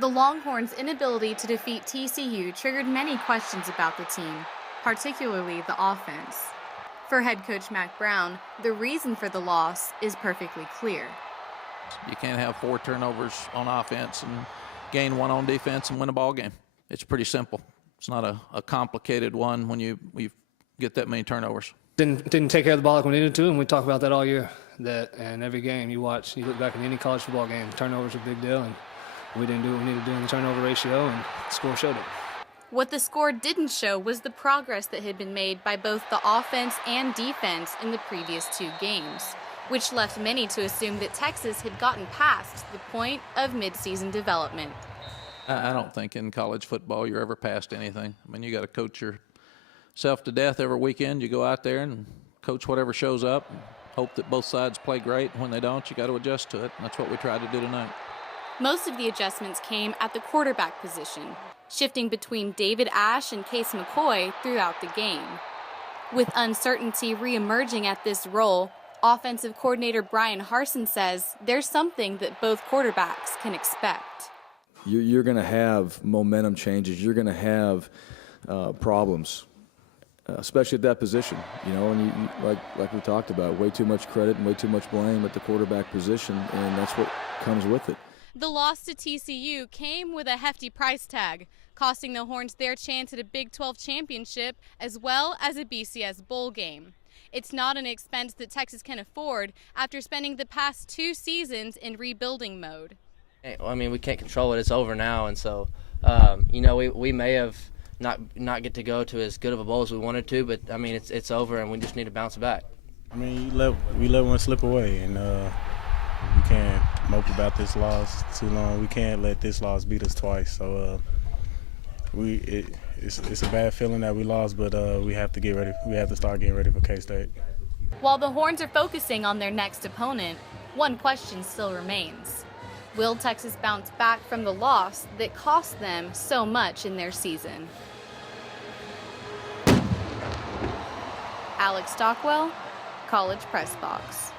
The Longhorns' inability to defeat TCU triggered many questions about the team, particularly the offense. For head coach Mack Brown, the reason for the loss is perfectly clear. You can't have 4 turnovers on offense and gain 1 on defense and win a ball game. It's pretty simple. It's not a complicated one when you get that many turnovers. Didn't take care of the ball like we needed to, and we talk about that all year. And every game you watch, you look back in any college football game, turnovers are a big deal, and we didn't do what we needed to do in the turnover ratio, and the score showed it. What the score didn't show was the progress that had been made by both the offense and defense in the previous 2 games, which left many to assume that Texas had gotten past the point of midseason development. I don't think in college football you're ever past anything. I mean, you got to coach yourself to death every weekend. You go out there and coach whatever shows up and hope that both sides play great. When they don't, you got to adjust to it. And that's what we tried to do tonight. Most of the adjustments came at the quarterback position, shifting between David Ash and Case McCoy throughout the game. With uncertainty reemerging at this role, offensive coordinator Brian Harsin says there's something that both quarterbacks can expect. You're going to have momentum changes. You're going to have problems, especially at that position. You know, and you, like we talked about, way too much credit and way too much blame at the quarterback position, and that's what comes with it. The loss to TCU came with a hefty price tag, costing the Horns their chance at a Big 12 championship as well as a BCS bowl game. It's not an expense that Texas can afford after spending the past 2 seasons in rebuilding mode. I mean, we can't control it. It's over now, and so, you know, we may have not get to go to as good of a bowl as we wanted to, but I mean, it's over, and we just need to bounce back. I mean, we let one slip away, and we can't mope about this loss too long. We can't let this loss beat us twice. So it's a bad feeling that we lost, but we have to get ready. We have to start getting ready for K-State. While the Horns are focusing on their next opponent, one question still remains. Will Texas bounce back from the loss that cost them so much in their season? Alex Stockwell, College Press Box.